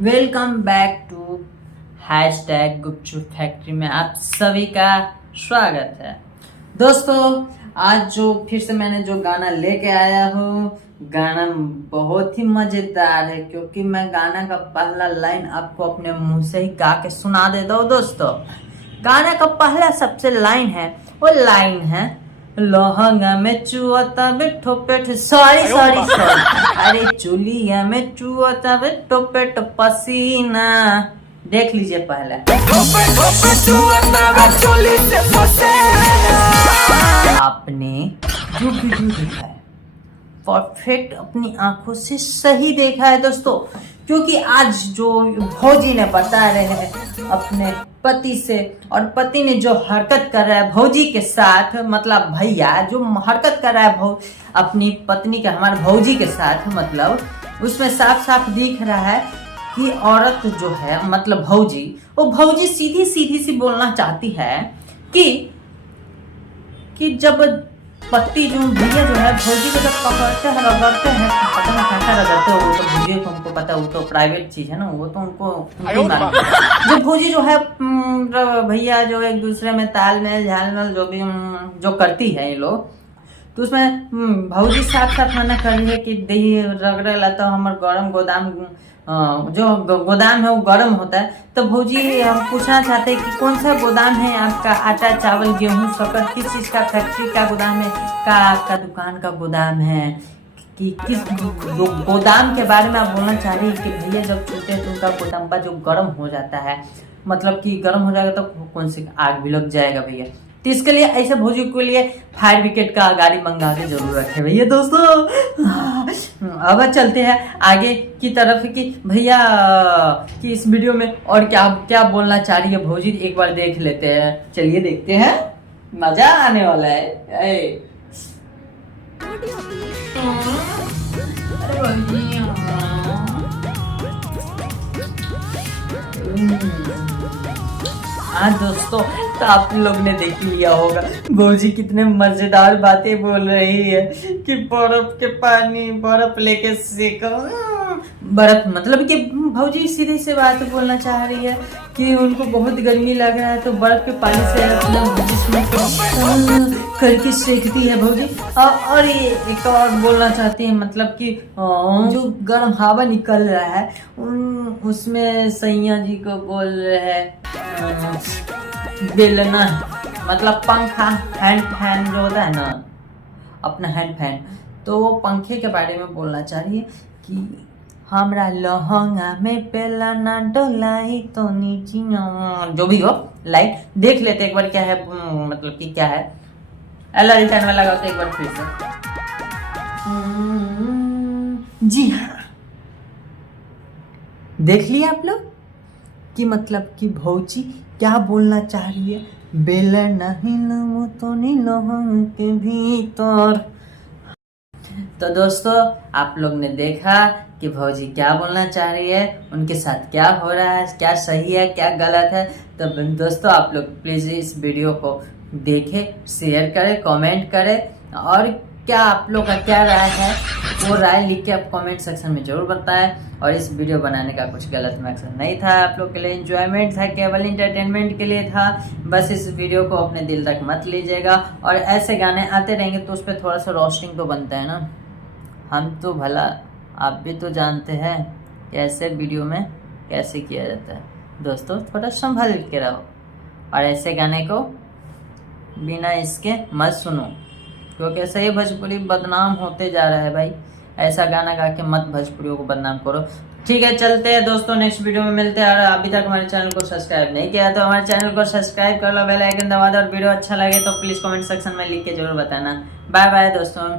Welcome back to hashtag Gupchup factory में आप सभी का स्वागत है। दोस्तों आज जो फिर से मैंने जो गाना लेके आया हूँ, गाना बहुत ही मजेदार है क्योंकि मैं गाना का पहला लाइन आपको अपने मुंह से ही गा के सुना देता हूँ। दोस्तों गाना का पहला सबसे लाइन है, वो लाइन है लोहंगा में चुआता बेठो पेट सॉरी अरे चुलिया में चुआता बेठो पेट पसीना। देख लीजिए पहले आपने जो वीडियो देखा है परफेक्ट अपनी आंखों से सही देखा है दोस्तों, क्योंकि आज जो भौजी ने बता रहे हैं अपने पति से और पति ने जो हरकत कर रहा है भौजी के साथ, मतलब भैया जो हरकत कर रहा है अपनी पत्नी के हमारे भौजी के साथ, मतलब उसमें साफ साफ दिख रहा है कि औरत जो है मतलब भौजी, वो भौजी सीधी सीधी सी बोलना चाहती है कि जब पति जो भैया जो है भौजी को जब पकड़ते हैं रगड़ते हैं, पता नहीं कैसा रगड़ते हो, वो तो भौजी को हमको पता है, वो तो प्राइवेट चीज है ना, वो तो उनको जो भौजी जो है भैया जो एक दूसरे में तालमेल झालमेल जो भी जो करती है ये लोग, तो उसमें भौजी साफ साफ मना कर रही है कि दही रगड़े ला तो हमारे गरम गोदाम जो गोदाम है वो गर्म होता है। तो भौजी हम पूछना चाहते हैं कि कौन सा गोदाम है आपका, आटा चावल गेहूं शक्कर किस चीज का फैक्ट्री का गोदाम है, का आपका दुकान का गोदाम है, कि किस गोदाम के बारे में आप बोलना चाह रही है कि भैया जब छूटे हैं तो उनका गोदाम जो गर्म हो जाता है, मतलब कि गर्म हो जाएगा तो कौन सी आग भी लग जाएगा भैया। तो इसके लिए ऐसे भौजी के लिए फायर ब्रिगेड का गाड़ी मंगा के जरूर रखे भैया। दोस्तों अब चलते हैं आगे की तरफ कि भैया कि इस वीडियो में और क्या क्या बोलना चाह रही है भौजी, एक बार देख लेते हैं। चलिए देखते हैं, मजा आने वाला है। हाँ दोस्तों, तो आप लोग ने देख लिया होगा भौजी कितने मजेदार बातें बोल रही है कि बर्फ के पानी बर्फ लेके सेको, बर्फ मतलब कि भौजी सीधी से बात बोलना चाह रही है कि उनको बहुत गर्मी लग रहा है तो बर्फ के पानी से अपना करके सेकती है भौजी। और ये एक और बोलना चाहती है, मतलब कि जो गर्म हवा निकल रहा है उसमें सैया जी को बोल रहे हैं बेलना, मतलब पंखा हैंड फैन जो होता है ना अपना हैंड फैन, तो वो पंखे के बारे में बोलना चाह रही है कि हमरा लहंगा में पेला ना डोलाई तो नीची जो भी हो। लाइक देख लेते एक बार क्या है, मतलब कि क्या है। अल्लाह रिटर्न में लगाओ तो एक बार फिर से। जी हाँ, देख लिया आप लोग कि मतलब कि भौजी क्या बोलना चाह रही है, बेला नहीं लो तो नहीं लहंग के भीतर। तो दोस्तों आप लोग ने देखा कि भौजी क्या बोलना चाह रही है, उनके साथ क्या हो रहा है, क्या सही है क्या गलत है। तो दोस्तों आप लोग प्लीज़ इस वीडियो को देखें, शेयर करें, कमेंट करें और क्या आप लोग का क्या राय है वो राय लिख के आप कमेंट सेक्शन में जरूर बताएं। और इस वीडियो बनाने का कुछ गलत मकसद नहीं था, आप लोग के लिए एंजॉयमेंट था, केवल इंटरटेनमेंट के लिए था। बस इस वीडियो को अपने दिल तक मत लीजिएगा। और ऐसे गाने आते रहेंगे तो उस पर थोड़ा सा रोस्टिंग तो बनता है ना, हम तो भला आप भी तो जानते हैं कैसे वीडियो में कैसे किया जाता है। दोस्तों थोड़ा संभल के रहो और ऐसे गाने को बिना इसके मत सुनो, क्योंकि ऐसा ही भोजपुरी बदनाम होते जा रहा है भाई। ऐसा गाना गा के मत भोजपुरियों को बदनाम करो। ठीक है चलते हैं दोस्तों, नेक्स्ट वीडियो में मिलते हैं। और अभी तक हमारे चैनल को सब्सक्राइब नहीं किया तो हमारे चैनल को सब्सक्राइब कर लो, बेल आइकन दबा दो और वीडियो अच्छा लगे तो प्लीज़ कमेंट सेक्शन में लिख के जरूर बताना। बाय बाय दोस्तों।